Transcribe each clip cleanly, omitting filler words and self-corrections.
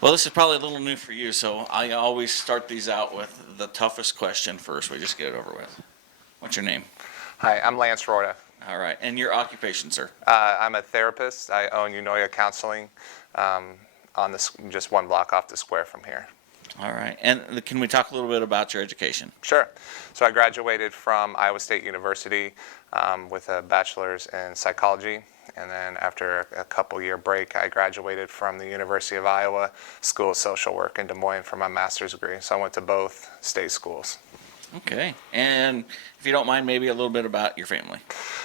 Well, this is probably a little new for you, so I always start these out with the toughest question first. We just get it over with. What's your name? Hi, I'm Lance Roorda. All right, and your occupation, sir? I'm a therapist. I own Unoya Counseling on this just one block off the square from here. All right, and can we talk a little bit about your education? Sure. So I graduated from Iowa State University with a bachelor's in psychology. And then after a couple-year break, I graduated from the University of Iowa School of Social Work in Des Moines for my master's degree. So I went to both state schools. Okay, and if you don't mind, maybe a little bit about your family.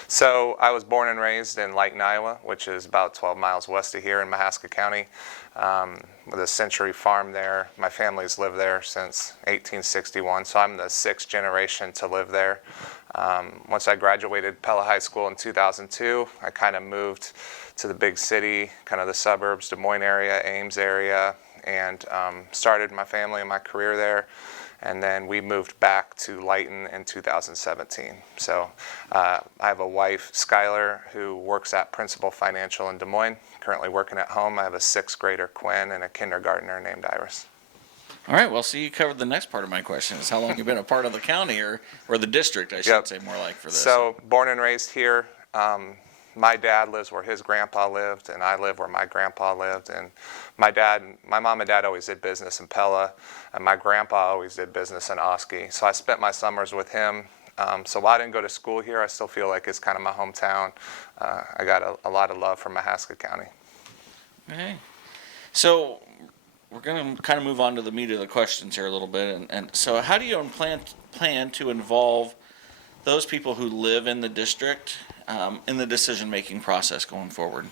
So I was born and raised in Lighton, Iowa, which is about 12 miles west of here in Mahaska County, with a century farm there. My family's lived there since 1861, so I'm the sixth generation to live there. Once I graduated Pella High School in 2002, I kind of moved to the big city, kind of the suburbs, Des Moines area, Ames area, and started my family and my career there. And then we moved back to Lighton in 2017. So I have a wife, Skylar, who works at Principal Financial in Des Moines, currently working at home. I have a sixth grader, Quinn, and a kindergartner named Iris. All right, well, so you covered the next part of my question, is how long you've been a part of the county or the district, I should Yep. say more like for this. So born and raised here. My dad lives where his grandpa lived, and I live where my grandpa lived. And my mom and dad always did business in Pella, and my grandpa always did business in Oski. So I spent my summers with him. So while I didn't go to school here, I still feel like it's kind of my hometown. I got a lot of love for Mahaska County. Okay, so we're going to kind of move on to the meat of the questions here a little bit. And so how do you plan to involve those people who live in the district in the decision-making process going forward?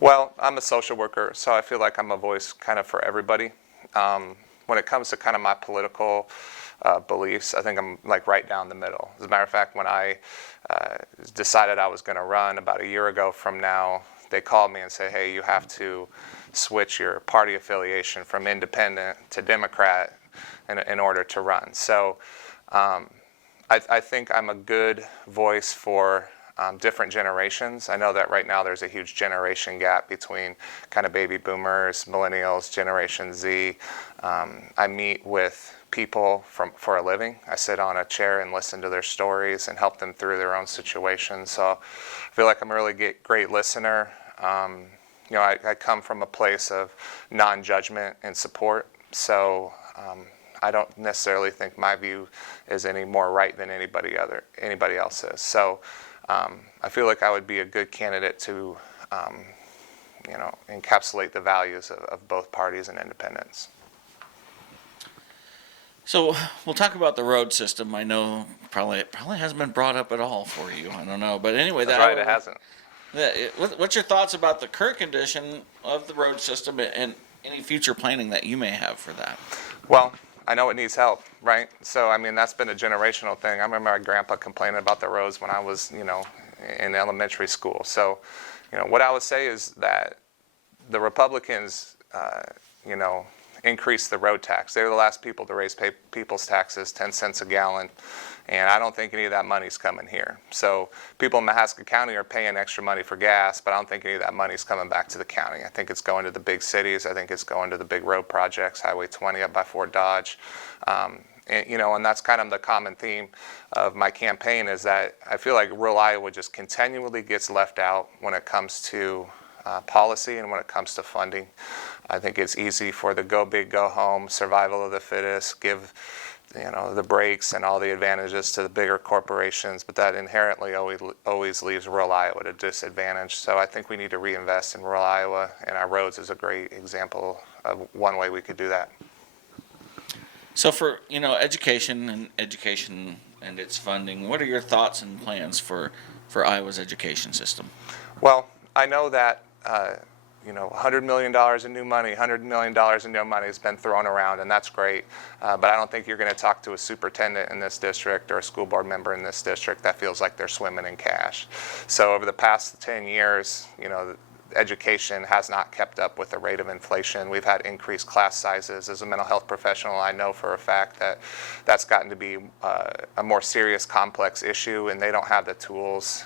Well, I'm a social worker, so I feel like I'm a voice kind of for everybody. When it comes to kind of my political beliefs, I think I'm like right down the middle. As a matter of fact, when I decided I was going to run about a year ago from now, they called me and said, hey, you have to switch your party affiliation from independent to Democrat in order to run. So I think I'm a good voice for different generations. I know that right now there's a huge generation gap between kind of baby boomers, millennials, Generation Z. I meet with people for a living. I sit on a chair and listen to their stories and help them through their own situations. So I feel like I'm a really great listener. I come from a place of non-judgment and support. So I don't necessarily think my view is any more right than anybody else's. So I feel like I would be a good candidate to, encapsulate the values of both parties and independents. So we'll talk about the road system. I know it probably hasn't been brought up at all for you. I don't know, but anyway, That's right, it hasn't. What's your thoughts about the current condition of the road system and any future planning that you may have for that? Well, I know it needs help, right? So, that's been a generational thing. I remember my grandpa complaining about the roads when I was, in elementary school. So, what I would say is that the Republicans, increased the road tax. They were the last people to raise people's taxes 10 cents a gallon, and I don't think any of that money's coming here. So people in Mahaska County are paying extra money for gas, but I don't think any of that money's coming back to the county. I think it's going to the big cities. I think it's going to the big road projects, Highway 20 up by Fort Dodge. And that's kind of the common theme of my campaign, is that I feel like rural Iowa just continually gets left out when it comes to policy and when it comes to funding. I think it's easy for the go big, go home, survival of the fittest, give the breaks and all the advantages to the bigger corporations, but that inherently always leaves rural Iowa at a disadvantage. So I think we need to reinvest in rural Iowa, and our roads is a great example of one way we could do that. So for education and its funding, what are your thoughts and plans for Iowa's education system? Well, I know that $100 million in new money, $100 million in new money has been thrown around, and that's great. But I don't think you're going to talk to a superintendent in this district or a school board member in this district that feels like they're swimming in cash. So over the past 10 years, education has not kept up with the rate of inflation. We've had increased class sizes. As a mental health professional, I know for a fact that that's gotten to be a more serious, complex issue, and they don't have the tools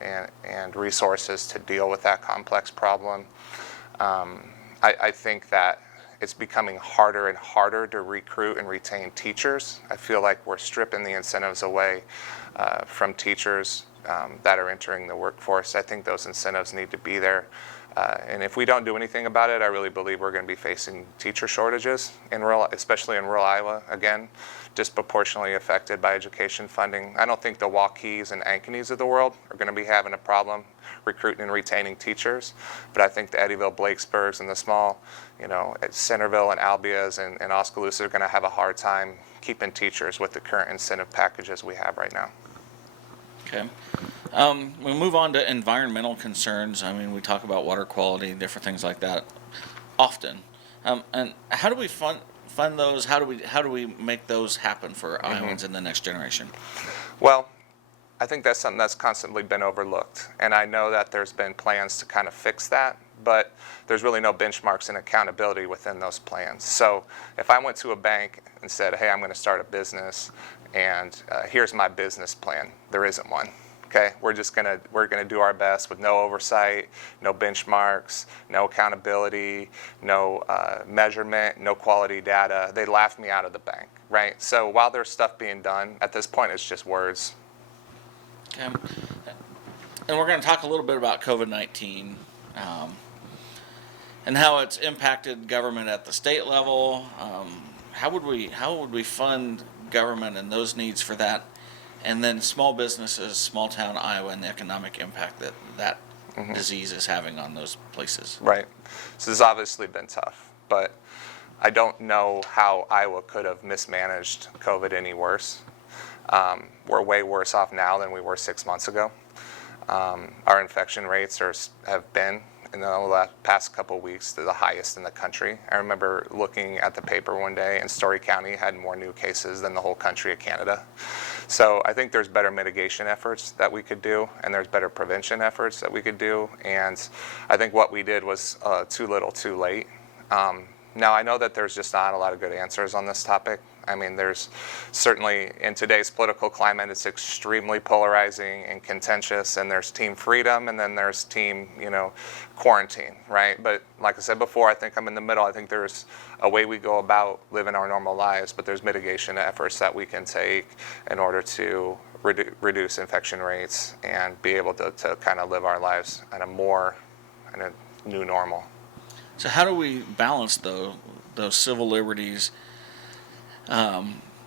and resources to deal with that complex problem. I think that it's becoming harder and harder to recruit and retain teachers. I feel like we're stripping the incentives away from teachers that are entering the workforce. I think those incentives need to be there. And if we don't do anything about it, I really believe we're going to be facing teacher shortages, especially in rural Iowa, again, disproportionately affected by education funding. I don't think the Waukees and Ankenees of the world are going to be having a problem recruiting and retaining teachers, but I think the Eddyville, Blakesburgs, and the small, at Centerville and Albias and Oskaloosa are going to have a hard time keeping teachers with the current incentive packages we have right now. Okay. We move on to environmental concerns. I mean, we talk about water quality, different things like that often. And how do we fund those? How do we make those happen for Iowans in the next generation? Well, I think that's something that's constantly been overlooked. And I know that there's been plans to kind of fix that, but there's really no benchmarks and accountability within those plans. So if I went to a bank and said, hey, I'm going to start a business, and here's my business plan, there isn't one. Okay, we're gonna do our best with no oversight, no benchmarks, no accountability, no measurement, no quality data. They laughed me out of the bank, right? So while there's stuff being done, at this point it's just words. Okay. And we're going to talk a little bit about COVID-19 and how it's impacted government at the state level. How would we fund government and those needs for that? And then small businesses, small town Iowa, and the economic impact that disease is having on those places. Right. So this has obviously been tough, but I don't know how Iowa could have mismanaged COVID any worse. We're way worse off now than we were 6 months ago. Our infection rates have been, in the past couple of weeks, the highest in the country. I remember looking at the paper one day, and Story County had more new cases than the whole country of Canada. So I think there's better mitigation efforts that we could do, and there's better prevention efforts that we could do. And I think what we did was too little, too late. Now, I know that there's just not a lot of good answers on this topic. I mean, there's certainly, in today's political climate, it's extremely polarizing and contentious, and there's team freedom, and then there's team, quarantine, right? But like I said before, I think I'm in the middle. I think there's a way we go about living our normal lives, but there's mitigation efforts that we can take in order to reduce infection rates and be able to kind of live our lives in a new normal. So how do we balance those civil liberties,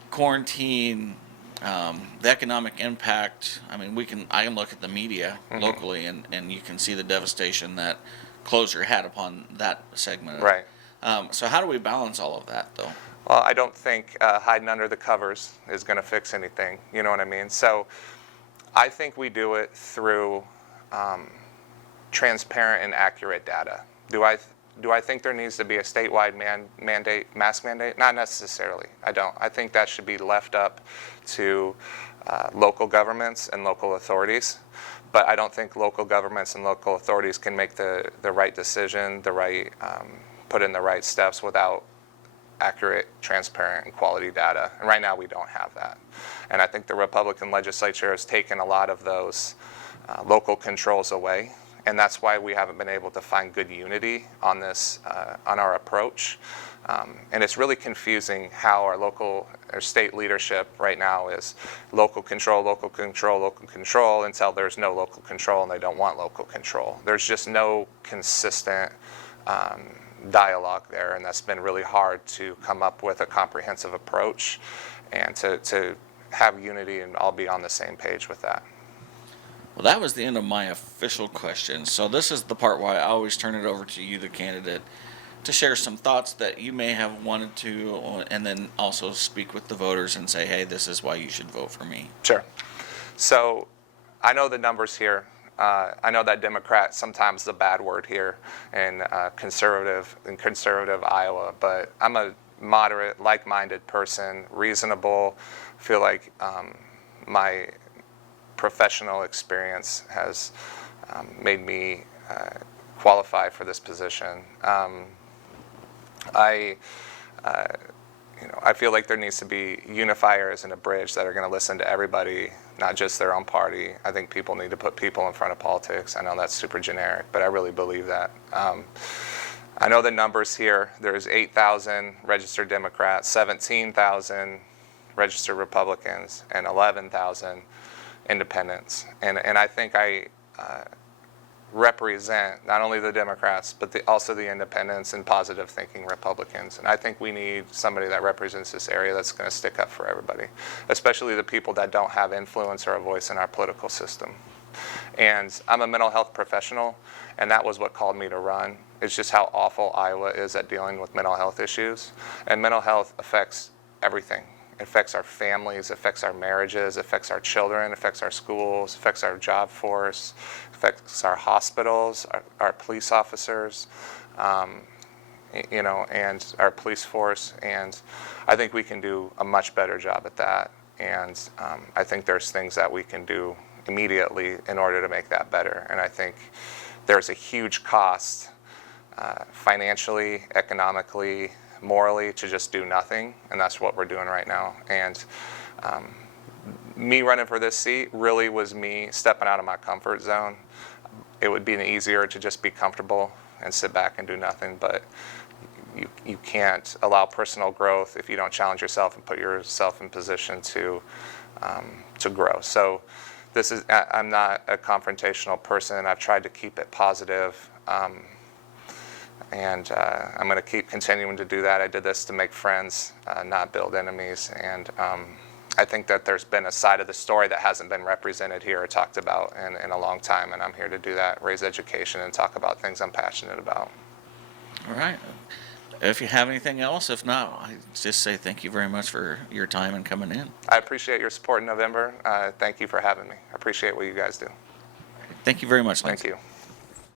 quarantine, the economic impact? I mean, I can look at the media locally, and you can see the devastation that closure had upon that segment. Right. So how do we balance all of that, though? Well, I don't think hiding under the covers is going to fix anything. You know what I mean? So I think we do it through transparent and accurate data. Do I think there needs to be a statewide mask mandate? Not necessarily. I don't. I think that should be left up to local governments and local authorities. But I don't think local governments and local authorities can make the right decision, put in the right steps without accurate, transparent, and quality data. And right now we don't have that. And I think the Republican legislature has taken a lot of those local controls away. And that's why we haven't been able to find good unity on this, on our approach. And it's really confusing how our state leadership right now is local control, local control, local control, until there's no local control and they don't want local control. There's just no consistent dialogue there, and that's been really hard to come up with a comprehensive approach and to have unity and all be on the same page with that. Well, that was the end of my official questions. So this is the part where I always turn it over to you, the candidate, to share some thoughts that you may have wanted to, and then also speak with the voters and say, hey, this is why you should vote for me. Sure. So I know the numbers here. I know that Democrat sometimes is a bad word here in conservative Iowa, but I'm a moderate, like-minded person, reasonable. Feel like my professional experience has made me qualify for this position. I feel like there needs to be unifiers and a bridge that are going to listen to everybody, not just their own party. I think people need to put people in front of politics. I know that's super generic, but I really believe that. I know the numbers here. There's 8,000 registered Democrats, 17,000 registered Republicans, and 11,000 independents. And I think I represent not only the Democrats, but also the independents and positive thinking Republicans. And I think we need somebody that represents this area that's going to stick up for everybody, especially the people that don't have influence or a voice in our political system. And I'm a mental health professional, and that was what called me to run. It's just how awful Iowa is at dealing with mental health issues. And mental health affects everything. It affects our families, affects our marriages, affects our children, affects our schools, affects our job force, affects our hospitals, our police officers, and our police force. And I think we can do a much better job at that. And I think there's things that we can do immediately in order to make that better. And I think there's a huge cost financially, economically, morally to just do nothing, and that's what we're doing right now. And me running for this seat really was me stepping out of my comfort zone. It would be easier to just be comfortable and sit back and do nothing, but you can't allow personal growth if you don't challenge yourself and put yourself in position to grow. So I'm not a confrontational person. I've tried to keep it positive. And I'm going to keep continuing to do that. I did this to make friends, not build enemies. And I think that there's been a side of the story that hasn't been represented here or talked about in a long time. And I'm here to do that, raise education, and talk about things I'm passionate about. All right. If you have anything else, if not, I just say thank you very much for your time and coming in. I appreciate your support in November. Thank you for having me. I appreciate what you guys do. Thank you very much, Lance. Thank you.